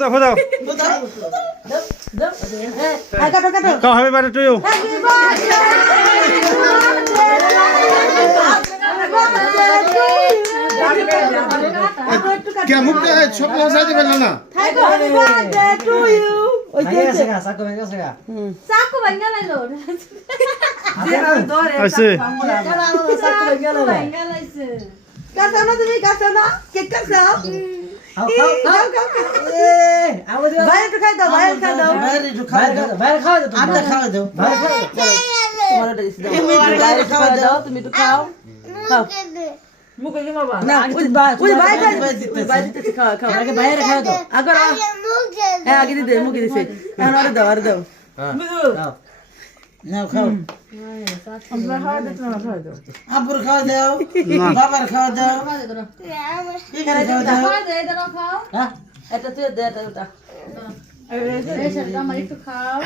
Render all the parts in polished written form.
দাও দাও কাও হ্যাপি বার্থডে টু ইউ কে মুখে সব বসাই দিবেন না হ্যাপি বার্থডে টু ইউ ওই যে সাকো ভেঙ্গা চাকু ভাঙা লাইলো আইছে সাকু গেল না ভাঙা লাইছে কাছে না তুমি কাছে না কেক কাছে খাও এ আওয়াজ ভাই একটু খাই দাও ভাই খাই দাও বাইরে খাও দাও আটা খাওয়া দাও বাইরে খাও তোমার ওটা দিছি দাও বাইরে খাওয়া দাও তুমি একটু খাও খাও মুখে কি মারবা না ওই ভাই বাইরে দিতে খাও খাও আগে বাইরে খাও দাও আগর হ্যাঁ আগে দিতে মুখে দিছে এখন আর দাও খাও নাও খাও আমরা খাওয়া দিতে না খাওয়া দাও আব্বুর খাওয়া দাও বাবার খাওয়া দাও এখানে খাওয়া দাও খাওয়া দে দাও খাও হ্যাঁ এটা তুই দে এটা ওটা এই সেটা আমার একটু খাও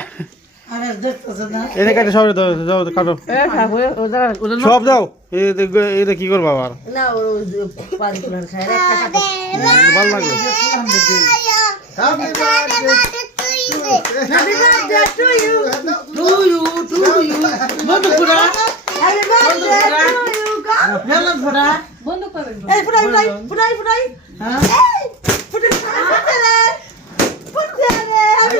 আমি দেখতেছ না এনে কাটে সব দাও দাও কাটো এ খাবো ওটা সব দাও এটা কি করবা আবার না ও পানি কুলার খায় একটা খাবো ভালো লাগবে happy birthday to you to you বন্ধু কুড়া হ্যাপি বার্থডে টু ইউ ভালো কুড়া বন্ধ করবেন এই ফুটাই হ্যাঁ এই ফুটাই ফুটাই রে ফুটাই রে হ্যাপি